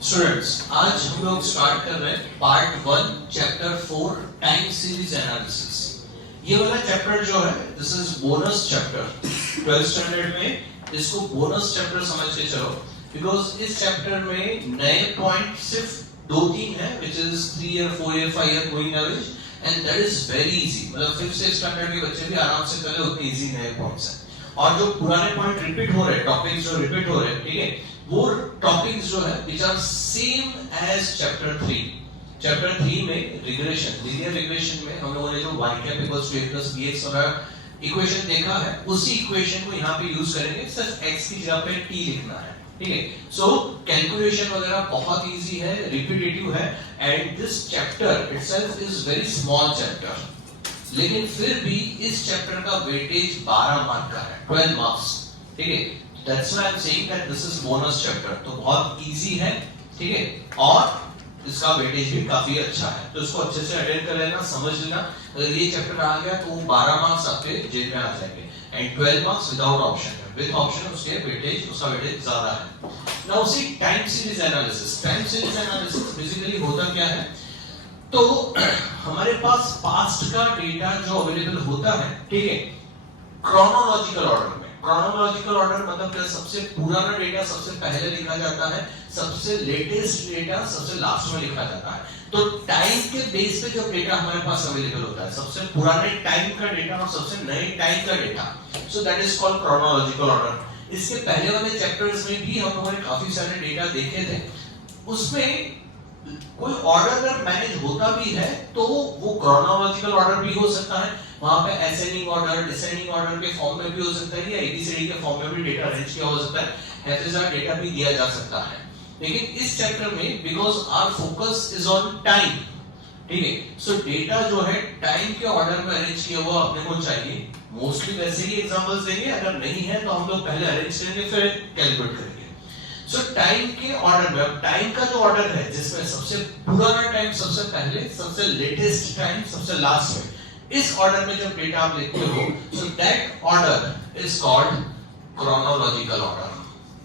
Students, आज हम लोग स्टार्ट कर रहे हैं part 1 chapter 4 time series analysis. ये वाला चैप्टर जो है this is bonus chapter. 12th standard में इसको बोनस चैप्टर समझ के चलो, बिकॉज इस चैप्टर में नए पॉइंट सिर्फ 2-3 है, which is 3 year 4 year 5 year going average, and that is very easy. मतलब 5th स्टैंडर्ड के बच्चे भी आराम से कर ले, उतने इजी नए पॉइंट्स हैं। और जो पुराने पॉइंट रिपीट हो रहे हैं, टॉपिक्स जो रिपीट हो रहे हैं, ठीक है, वो टॉपिक्स जो है which are same as chapter 3। Chapter 3 में रिग्रेशन, लीनियर रिग्रेशन में हम लोगों ने जो y cap equals to a plus bx वाला इक्वेशन देखा है, उसी इक्वेशन को यहाँ पे यूज करेंगे, सिर्फ x की जगह पे t लिखना है, ठीक है। सो कैलकुलेशन वगैरह बहुत इजी है, रिपीटेटिव है, and this chapter itself is very small chapter, लेकिन फिर भी इस चैप्टर का वेटेज 12 मार्क का है, 12 मार्क्स, ठीक है। That's why I'm saying that this is bonus chapter। तो बहुत इजी है, ठीक है, और इसका वेटेज भी काफी अच्छा है, तो इसको अच्छे से अटेंड कर लेना, समझ लेना। अगर ये चैप्टर आ गया तो 12 मार्क्स आपके जेब में आ जाएंगे, एंड 12 मार्क्स विदाउट ऑप्शन है, विद ऑप्शन उसके वेटेज, उसका वेटेज ज्यादा है। Now see time series analysis. Time series analysis basically होता क्या है, तो हमारे पास पास्ट का डेटा जो अवेलेबल होता है, ठीक है, क्रोनोलॉजिकल ऑर्डर में। क्रोनोलॉजिकल ऑर्डर मतलब क्या, सबसे पुराना डेटा सबसे पहले लिखा जाता है, सबसे लेटेस्ट डेटा सबसे लास्ट में लिखा जाता है। तो टाइम के बेस पे जब डेटा हमारे पास अवेलेबल होता है, सबसे पुराने टाइम का डेटा और सबसे नए टाइम का data, so that is called chronological order. इसके पहले वाले चैप्टर्स में भी हम लोगों ने काफी सारे डेटा देखे थे, उसमें कोई ऑर्डर अगर मैनेज होता भी है तो वो क्रोनोलॉजिकल ऑर्डर भी हो सकता है, वहां पे असेंडिंग ऑर्डर, डिसेंडिंग ऑर्डर के फॉर्म में भी हो सकता है, या एबीसीडी के फॉर्म में भी डेटा अरेंज किया हो सकता है, हेक्साडेसिमल डेटा भी दिया जा सकता है। लेकिन इस चैप्टर में because our focus is on time, ठीक है, सो डेटा जो है टाइम के ऑर्डर में अरेंज किया हुआ अपने को चाहिए। मोस्टली वैसे ही एग्जांपल्स देंगे, अगर नहीं है तो हम लोग पहले अरेंज करेंगे फिर कैलकुलेट करेंगे। सो टाइम के ऑर्डर में, अब टाइम का जो ऑर्डर है जिसमें सबसे पुराना टाइम सबसे पहले, सबसे लेटेस्ट टाइम सबसे लास्ट में, इस ऑर्डर में जब डेटा आप लिखते हो, so that order is called chronological order.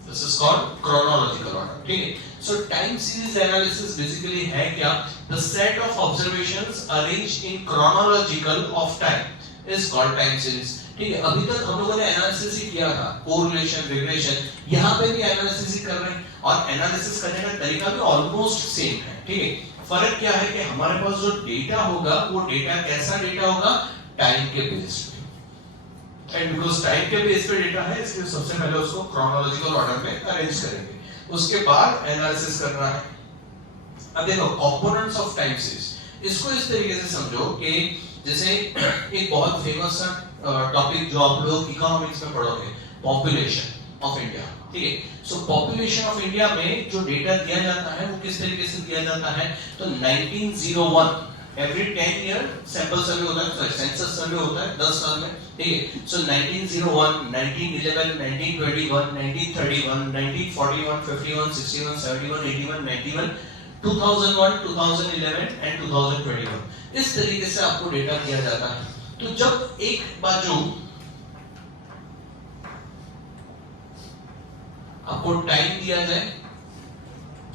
This is called chronological order, ठीक है। सो टाइम सीरीज एनालिसिस बेसिकली है क्या, the set of observations arranged in chronological of time is called time series, ठीक है। अभी तक हम लोगों ने एनालिसिस ही किया था, कोरिलेशन, रिग्रेशन, यहाँ पे भी एनालिसिस ही कर रहे हैं, और एनालिसिस करने का तरीका भी ऑलमोस्ट सेम है, ठीक है। फर्क क्या है कि हमारे पास जो डेटा होगा वो डेटा कैसा डेटा होगा, टाइम के बेस पे, एंड बिकॉज़ टाइम के बेस पे डेटा है, इसलिए सबसे पहले उसको क्रोनोलॉजिकल ऑर्डर में अरेंज करेंगे, उसके बाद एनालिसिस करना है। अब देखो कंपोनेंट्स ऑफ टाइम सीरीज, इसको इस तरीके से समझो कि जैसे एक बहुत फेमस टॉपिक जो आप लोग इकोनॉमिक्स में पढ़ोगे, पॉपुलेशन ऑफ इंडिया, ठीक है। सो पॉपुलेशन ऑफ इंडिया में जो डेटा दिया जाता है वो किस तरीके से दिया जाता है, तो 1901 एवरी 10 ईयर सैंपल सर्वे होता है, सेंसस सर्वे होता है 10 साल में, ठीक है। सो 1901, 1911, 1921, 1931, 1941, 51, 61, 71, 81, 91, 2001, 2011 एंड 2021, इस तरीके से आपको डेटा दिया जाता है। तो जब एक बाजू आपको टाइम दिया जाए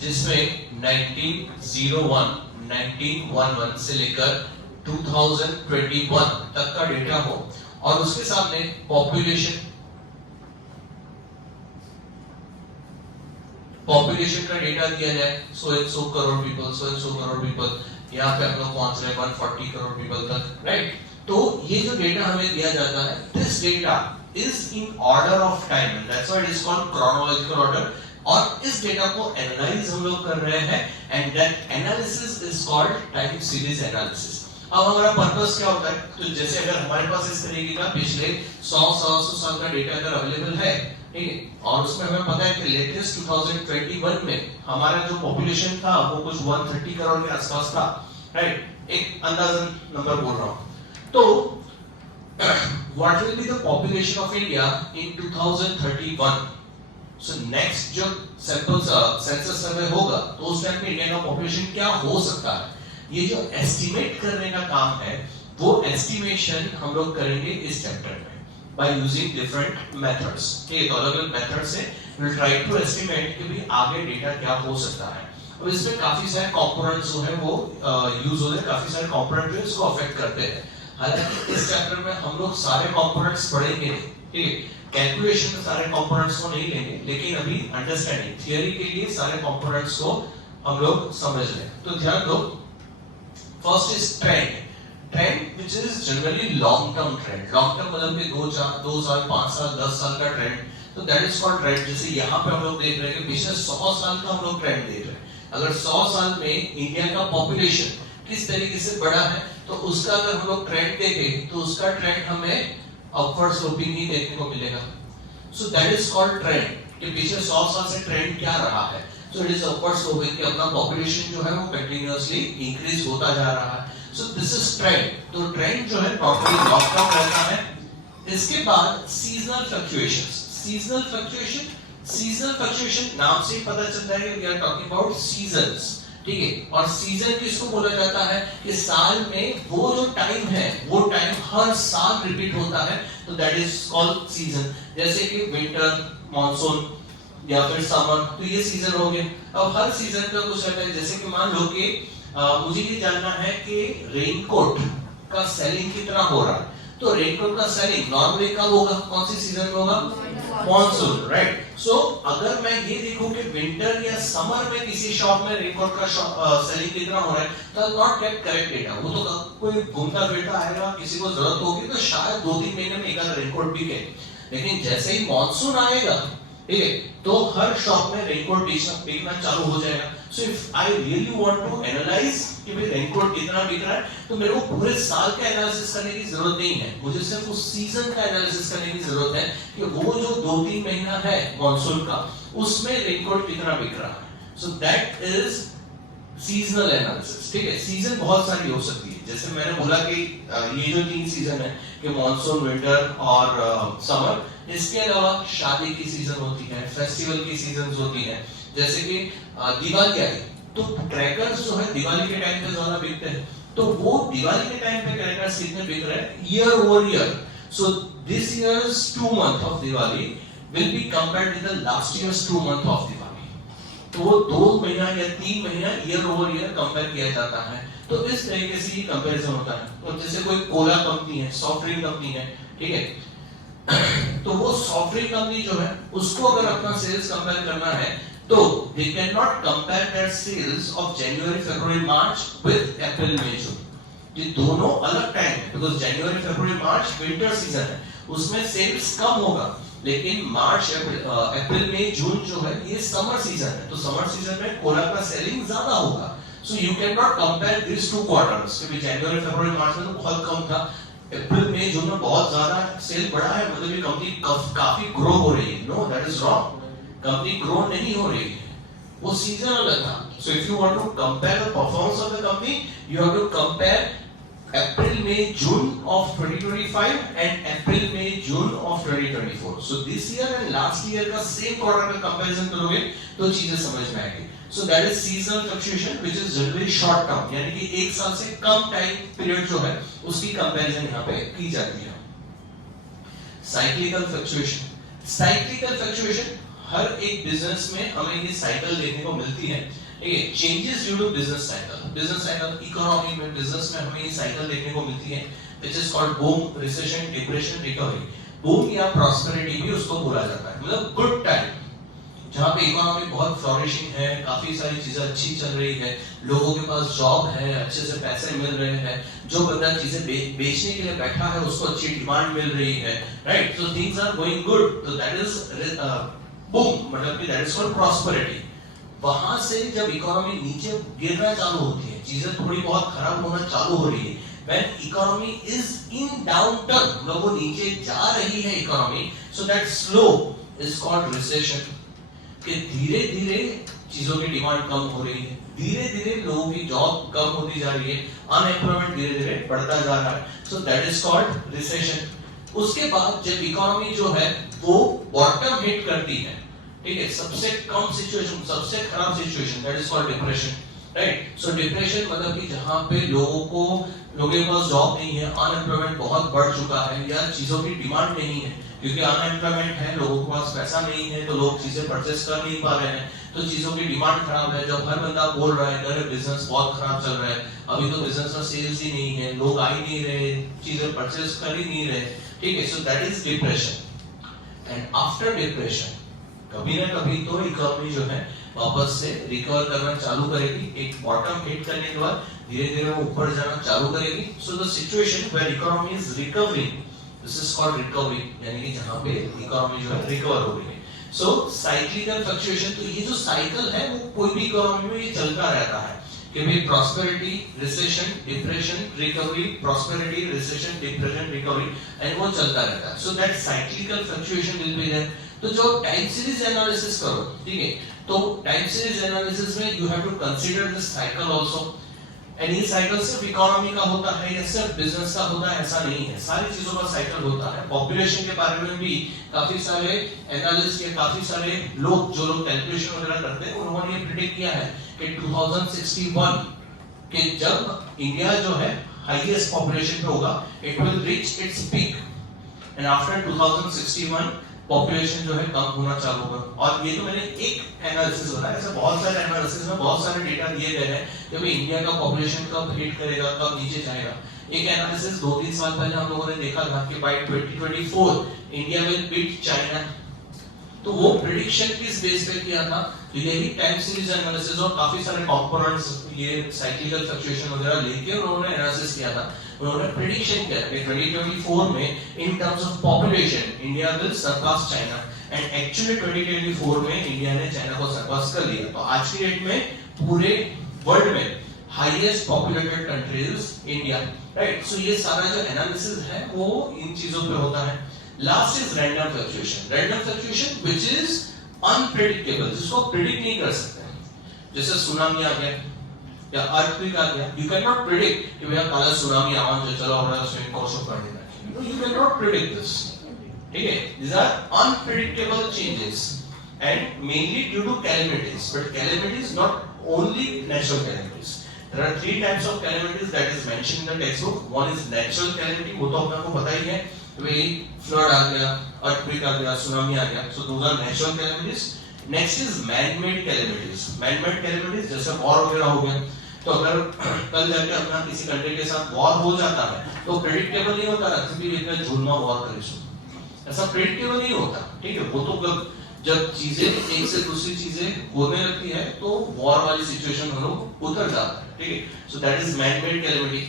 जिसमें 1901, 1911 से लेकर 2021 तक का डेटा हो, और उसके सामने पॉपुलेशन का डेटा दिया जाए, so and so crore people, so and so crore people, यहाँ पे हम लोग पहुंच रहे हैं 140 करोड़ पीपल तक, राइट। तो ये जो डेटा हमें दिया जाता है, this data is in order of time, and that's why it is called chronological order. और इस डेटा को एनालाइज हम लोग कर रहे हैं, and that analysis is called time series analysis. अब हमारा पर्पस क्या होता है, तो जैसे अगर हमारे पास इस तरीके का पिछले 100 साल का डेटा अगर अवेलेबल है, ठीक है, और उसमें हमें पता है कि लेटेस्ट 2021 में हमारा जो पॉपुलेशन था वो कुछ 130 करोड़ के आसपास था, राइट, एक अंदाजन नंबर बोल रहा हूं। तो what will be the population of India in 2031? So next जो सेंसस सर्वे होगा तो उस टाइम पे इंडिया का पॉपुलेशन क्या हो सकता है, ये जो एस्टिमेट करने का काम है, वो एस्टिमेशन हम लोग करेंगे इस चैप्टर में by using different methods, ठीक है। तो अलग अलग मेथड से विल ट्राई टू एस्टिमेट कि भी आगे डेटा क्या हो सकता है। अब इसमें काफी सारे कंपोनेंट्स जो है वो यूज होते हैं, काफी सारे कंपोनेंट जो इसको अफेक्ट करते हैं। हालांकि इस चैप्टर में हम लोग सारे कंपोनेंट्स पढ़ेंगे नहीं, ठीक है, कैलकुलेशन में सारे कंपोनेंट्स को नहीं लेंगे, लेकिन अभी अंडरस्टैंडिंग थियरी के लिए सारे कंपोनेंट्स को हम लोग समझ लें। तो ध्यान दो, first is trend. Trend which is generally long term trend. Long term मतलब कि 2 साल 5 साल 10 साल का ट्रेंड, तो दैट इज कॉल्ड ट्रेंड। जैसे यहाँ पे हम लोग देख रहे हैं कि पिछले 100 साल का हम लोग ट्रेंड देख रहे हैं। अगर 100 साल में इंडिया का पॉपुलेशन किस तरीके से बढ़ा है, तो उसका अगर हम लोग ट्रेंड देखें तो उसका ट्रेंड हमें अपवर्ड स्लोपिंग ही देखने को मिलेगा। So that is called trend, कि पिछले 100 साल से ट्रेंड क्या रहा है। So it is upward sloping, कि अपना पॉपुलेशन जो है वो कंटिन्यूअसली इंक्रीज होता जा रहा है। So this is trend. तो ट्रेंड जो है नॉर्मली लॉन्ग टर्म रहता है। इसके बाद सीजनल फ्लक्चुएशंस। सीजनल फ्लक्चुएशन नाम से ही पता चलता है कि we are talking about seasons, ठीक है। और सीजन किसको बोला जाता है कि साल में वो जो टाइम है वो टाइम हर साल रिपीट होता है, तो दैट इज कॉल्ड सीजन। जैसे कि विंटर, मॉनसून या फिर समर, तो ये सीजन हो गए। अब हर सीजन का कुछ रहता है। जैसे कि मान लो कि मुझे ये जानना है कि रेनकोट का सेलिंग कितना हो रहा है, तो रेनकोट का सेलिंग नॉर्मली कब होगा, कौन सी सीजन में होगा, मॉनसून, राइट। सो अगर मैं ये देखूं कि विंटर या समर में किसी शॉप में रेनकोट का सेलिंग कितना हो रहा है, तो नॉट गेट करेक्ट डेटा। वो तो कोई घूमता फिरता आएगा, किसी को जरूरत होगी तो शायद 2-3 महीने में एक आध रेनकोट बिके। लेकिन जैसे ही मॉनसून आएगा, ठीक है, तो हर शॉप में रेनकोट बिकना चालू हो जाएगा। So if I really want to analyse कि भाई रेनकोट कितना बिक रहा है, तो मेरे को पूरे साल का एनालिसिस करने की जरूरत नहीं है, मुझे सिर्फ उस सीजन का एनालिसिस करने की जरूरत है कि वो जो 2-3 महीना है मॉनसून का, उसमें रेनकोट कितना बिक रहा है। So that is seasonal analysis, ठीक है। सीजन बहुत सारी हो सकती है, जैसे मैंने बोला कि ये जो 3 सीजन है कि मॉनसून, विंटर और समर, इसके अलावा शादी की सीजन होती है, फेस्टिवल की सीजन होती है। जैसे कि दिवाली आई तो क्रैकर्स जो है दिवाली के टाइम पे ज्यादा बिकते हैं, तो वो दिवाली के टाइम पे क्रैकर्स कितने बिक रहे हैं year over year. So this years 2 month of Diwali will be compared with the last years 2 month of Diwali, तो वो 2 महीना या 3 महीना ईयर ओवर ईयर कंपेयर किया जाता है। तो इस तरीके से ये कंपैरिजन होता है। तो जैसे कोई कोला कंपनी है, सॉफ्ट ड्रिंक कंपनी है, ठीक है, तो वो सॉफ्ट ड्रिंक कंपनी जो है उसको अगर अपना सेल्स कंपेयर करना है, तो they cannot compare their sales of January, February, March with April, May, June. ये दोनों अलग टाइम है, because January, February, March winter season है, उसमें सेल्स कम होगा। लेकिन मार्च, अप्रैल, मई, जून जो है ये समर सीजन है, तो समर सीजन में कोला का सेलिंग ज्यादा होगा। So you cannot compare these 2 quarters, क्योंकि जनवरी, फरवरी, मार्च में तो बहुत कम था, अप्रैल, मई, जून में बहुत ज्यादा सेल बढ़ा है, मतलब ये कंपनी काफी ग्रो हो रही है। No, that is wrong, company grow नहीं हो रही है, वो सीजन अलग था। So if you want to compare the performance of the company, you have to compare April, May, June of 2025 and April, May, June of 2024. So this year and last year का same quarter का comparison करोगे तो चीजें समझ में आएगी। So that is seasonal fluctuation, which is generally short term, यानी कि 1 साल से कम टाइम पीरियड जो है उसकी comparison यहाँ पे की जाती है। Cyclical fluctuation, cyclical fluctuation हर एक बिजनेस में हमें ये साइकिल देखने को मिलती है। Changes due to business cycle, economy में, बिजनेस में हमें ये साइकिल देखने को मिलती है, which is called boom, recession, depression, recovery. Boom या प्रॉस्पेरिटी भी उसको बोला जाता है, मतलब गुड टाइम, जहाँ पे इकोनॉमी बहुत फ्लोरिशिंग है, काफी सारी चीजें अच्छी चल रही है, लोगों के पास जॉब है, अच्छे से पैसे मिल रहे हैं, जो बंदा चीजें बेचने के लिए बैठा है उसको अच्छी डिमांड मिल रही है, right. So things are going good, तो दैट इज बूम, मतलब कि दैट इज कॉल्ड प्रॉस्पेरिटी। वहां से जब इकोनॉमी नीचे गिरना चालू होती है, चीजें थोड़ी बहुत खराब होना चालू हो रही है, when economy is in downturn, मतलब वो नीचे जा रही है economy, so that slope is called recession, कि धीरे धीरे चीजों की डिमांड कम हो रही है, धीरे धीरे लोगों की जॉब कम होती जा रही है, अनएम्प्लॉयमेंट धीरे धीरे बढ़ता जा रहा है, so that is called recession। उसके बाद जब इकोनॉमी जो है वो बॉटम हिट करती है, ठीक है, सबसे कम सिचुएशन, सबसे खराब situation, that is called depression, right. So depression मतलब कि जहां पे लोगों के पास जॉब नहीं है, अनएम्प्लॉयमेंट बहुत बढ़ चुका है, या चीजों की डिमांड नहीं है, क्योंकि अनएम्प्लॉयमेंट है, लोगों के पास पैसा नहीं है, तो लोग चीजें परचेस कर नहीं पा रहे हैं, तो चीजों की डिमांड खराब है। जब हर बंदा बोल रहा है कि बिजनेस बहुत खराब चल रहा है, अभी तो बिजनेस में सेल्स ही नहीं है, लोग आ ही नहीं रहे, चीजें परचेस कर ही नहीं रहे, ठीक है, so that is depression. And after depression कभी ना कभी तो इकोनॉमी जो है वापस से रिकवर करना चालू करेगी, एक बॉटम हिट करने के बाद धीरे धीरे वो ऊपर जाना चालू करेगी। So the situation where economy is recovering, this is called recovery, यानी कि जहां पे इकोनॉमी जो है रिकवर हो रही है। सो साइक्लिकल फ्लक्चुएशन, तो ये जो साइकिल है वो कोई भी इकोनॉमी में ये चलता रहता है कि भाई prosperity, recession, depression, recovery, prosperity, recession, depression, recovery, and वो चलता रहता है। So that cyclical fluctuation will be there. तो जो टाइम सीरीज एनालिसिस करो, ठीक है, तो टाइम सीरीज एनालिसिस में you have to consider this cycle also. And ये साइकिल सिर्फ इकोनॉमी का होता है या सिर्फ बिजनेस का होता है ऐसा नहीं है, सारी चीजों का साइकिल होता है। पॉपुलेशन के बारे में भी काफी सारे एनालिस्ट या काफी सारे लोग जो लोग कैलकुलेशन वगैरह करते हैं उन्होंने ये प्रेडिक्ट किया है कि 2061 के जब इंडिया जो है हाईएस्ट पॉपुलेशन पे होगा, it will reach its peak, and after 2061 population जो है कम होना चालू होगा। और ये तो मैंने एक एनालिसिस बताया, ऐसे बहुत सारे एनालिसिस में बहुत सारे डेटा दिए गए हैं कि भाई इंडिया का पॉपुलेशन कब हिट करेगा, कब नीचे जाएगा। एक एनालिसिस 2-3 साल पहले हम लोगों ने देखा था कि by 2024 India will beat China. तो वो प्रेडिक्शन किस बेस पे किया था? तो यही टाइम सीरीज एनालिसिस और काफी सारे कंपोनेंट्स, ये साइक्लिकल फ्लक्चुएशन वगैरह लेके उन्होंने एनालिसिस किया था। उन्होंने प्रेडिक्शन किया कि 2024 में in terms of population India will Sarpass China, and actually 2024 में इंडिया ने चाइना को सरपास कर लिया। तो आज की डेट में पूरे वर्ल्ड में highest populated country is India, right. So ये सारा जो एनालिसिस है वो इन चीजों पे होता है। Last is random fluctuation. Random fluctuation which is unpredictable, जिसको प्रेडिक्ट नहीं कर सकते। जैसे सुनामी आ गया या अर्थक्वेक आ गया, यू कैन नॉट प्रेडिक्ट कि भैया कल सुनामी आवाज चलो हमरा स्विंग कोर्स ऑफ कर देना, you can not predict this, ठीक है। these are unpredictable changes and mainly due to calamities, but calamities not only natural calamities. There are 3 types of calamities that is mentioned in the textbook. One is natural calamity, वो तो आपको पता ही है, वही flood आ गया, earthquake आ गया, tsunami आ गया, so those are natural calamities. Next is man-made calamities. Man-made calamities जैसे वॉर वगैरह हो गया, तो अगर कल जाके अपना किसी कंट्री के साथ वॉर हो जाता है तो प्रेडिक्टेबल नहीं होता ना कि इतना झूलमा वॉर करें, ऐसा प्रेडिक्टेबल नहीं होता, ठीक है। वो तो जब चीजें एक से दूसरी चीजें होने लगती है तो वॉर वाली सिचुएशन हम लोग उतर जाता है, ठीक है। So that is man made calamity.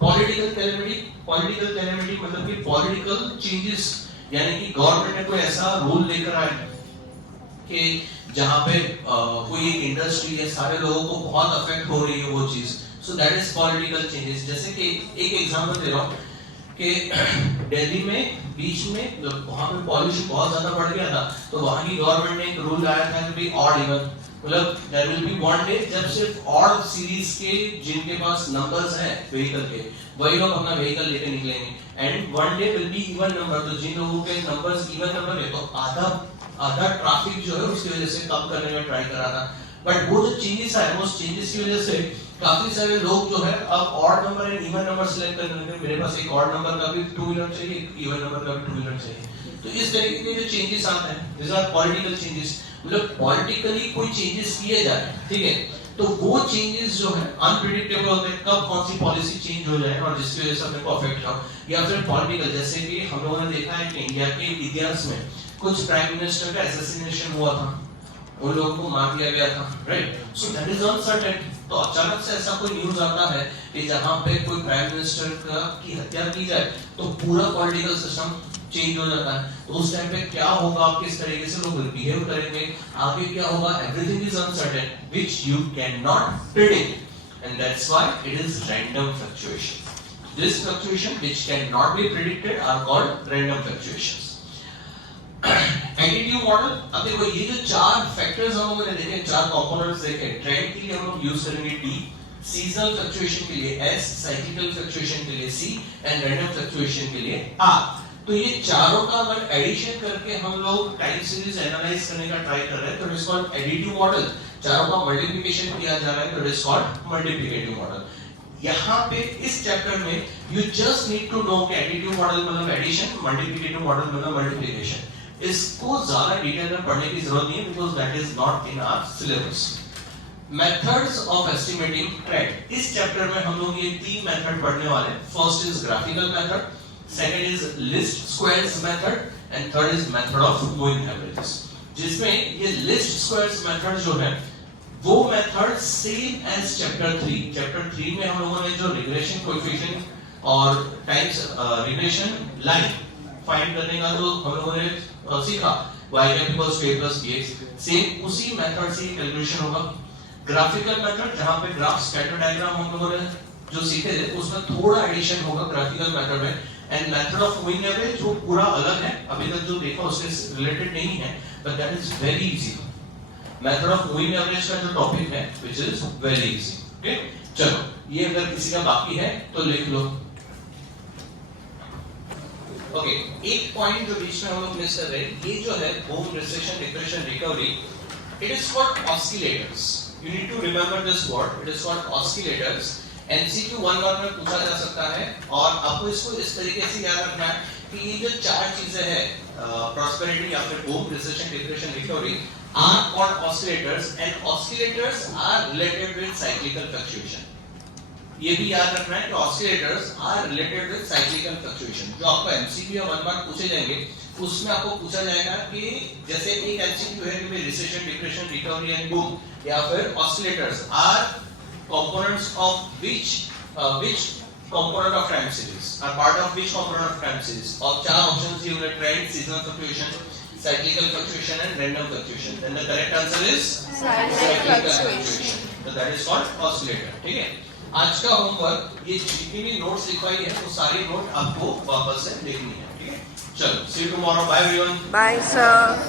Political calamity, political calamity मतलब कि पॉलिटिकल चेंजेस, यानी कि गवर्नमेंट ने कोई ऐसा रूल लेकर आया कि जहां पे कोई एक इंडस्ट्री या सारे लोगों को बहुत अफेक्ट हो रही है वो चीज, so that is political changes. जैसे कि एक एग्जांपल दे रहा हूं कि दिल्ली में बीच में वहां पे पॉल्यूशन बहुत ज्यादा बढ़ गया था, तो वहां की गवर्नमेंट ने एक रूल लाया था कि भाई ऑड इवन, मतलब there will be one day जब सिर्फ ऑड सीरीज के जिनके पास नंबर्स हैं व्हीकल के, वही लोग अपना व्हीकल लेके निकलेंगे, and one day will be even number, तो जिन लोगों के नंबर्स इवन नंबर है तो आधा ट्रैफिक जो है उसकी वजह से कम करने में ट्राई करा था। बट वो जो चेंजेस आए, वो चेंजेस की वजह से काफी सारे लोग जो है अब odd number and even number select करने लगे। मेरे पास एक ऑड नंबर का भी 2 व्हीलर चाहिए, एक इवन नंबर का भी 2 व्हीलर चाहिए। तो इस तरीके के जो चेंजेस आते हैं, these are political changes, मतलब पॉलिटिकली कोई चेंजेस किए जा रहे हैं, ठीक है। तो वो चेंजेस जो है अनप्रेडिक्टेबल होते हैं, कब कौन सी पॉलिसी चेंज हो जाए और जिसकी वजह से अपने को अफेक्ट हो, या फिर पॉलिटिकल, जैसे कि हम लोगों ने देखा है कि इंडिया के इतिहास में कुछ प्राइम मिनिस्टर का असैसिनेशन हुआ था, उन लोगों को मार दिया गया था, right. So that is uncertain. तो अचानक से ऐसा कोई न्यूज आता है कि जहां पे कोई प्राइम मिनिस्टर की हत्या की जाए तो पूरा पॉलिटिकल सिस्टम चेंज हो जाता है। तो उस टाइम पे क्या होगा, किस तरीके से लोग बिहेव करेंगे, आगे क्या होगा, everything is uncertain which you can not predict, and that's why it is random fluctuation. This fluctuation which can not be predicted are called random fluctuations. Additive model, अब देखो ये जो 4 फैक्टर्स हम लोगों ने देखे, 4 कंपोनेंट्स देखे, ट्रेंड के लिए हम लोग यूज करेंगे टी, सीजनल फ्लक्चुएशन के लिए एस, साइक्लिकल फ्लक्चुएशन के लिए सी, एंड रैंडम फ्लक्चुएशन के लिए आर। तो ये चारों का अगर एडिशन करके हम लोग टाइम सीरीज एनालाइज करने का ट्राई कर रहे हैं तो it is called additive model. चारों का मल्टीप्लिकेशन किया जा रहा है तो it is called multiplicative model. यहाँ पे इस चैप्टर में you just need to know कि एडिटिव मॉडल मतलब एडिशन, मल्टीप्लिकेटिव मॉडल मतलब मल्टीप्लिकेशन। इसको ज्यादा डिटेल में पढ़ने की जरूरत नहीं है because that is not in our syllabus. Methods of estimating trend, इस चैप्टर में हम लोग ये तीन मेथड पढ़ने वाले हैं। First is graphical method, second is least squares method and third is method of moving averages. जिसमें ये लिस्ट स्क्वायर्स मेथड जो है वो method same as chapter 3। Chapter 3 में हम लोगों ने जो रिग्रेशन कोएफिशिएंट और टाइम्स रिग्रेशन लाइन फाइंड करने का जो हम लोगों ने सीखा, y cap equals to a plus bx, same उसी मेथड से कैलकुलेशन होगा। ग्राफिकल मेथड जहां पे ग्राफ स्कैटर डायग्राम हम लोगों ने जो सीखे थे उसमें थोड़ा एडिशन होगा ग्राफिकल मेथड में। And method of moving average जो पूरा अलग है, अभी तक जो देखा उससे रिलेटेड नहीं है, but that is very easy. Method of moving average का जो टॉपिक है which is very easy. Okay, चलो ये अगर किसी का बाकी है तो लिख लो। ओके, एक पॉइंट जो बीच में हम लोग मिस कर रहे हैं, ये जो है boom, recession, depression, recovery, it is called oscillators. You need to remember this word, it is called oscillators. MCQ 1 mark में पूछा जा सकता है और आपको इसको इस तरीके से याद रखना है कि ये जो चार चीजें हैं, प्रॉस्पेरिटी या फिर boom, recession, depression, recovery, are called oscillators and oscillators are related with cyclical fluctuation। ये भी याद रखना है कि oscillators are related with cyclical fluctuation। जो आपको एमसीक्यू या 1 मार्क पूछे जाएंगे उसमें आपको पूछा जाएगा कि जैसे एक एमसीक्यू है कि recession, depression, recovery and boom, या फिर oscillators are components of which component of time series, are part of which component of time series। और चार ऑप्शंस दिए हुए, trend, seasonal fluctuation, cyclical fluctuation and random fluctuation। Then the correct answer is cyclical fluctuation। So that is called oscillator। ठीक है, आज का homework, ये जितनी भी नोट्स लिखवाई है वो सारी नोट आपको वापस से लिखनी है। ठीक है, चलो, see you tomorrow, bye everyone। Bye sir।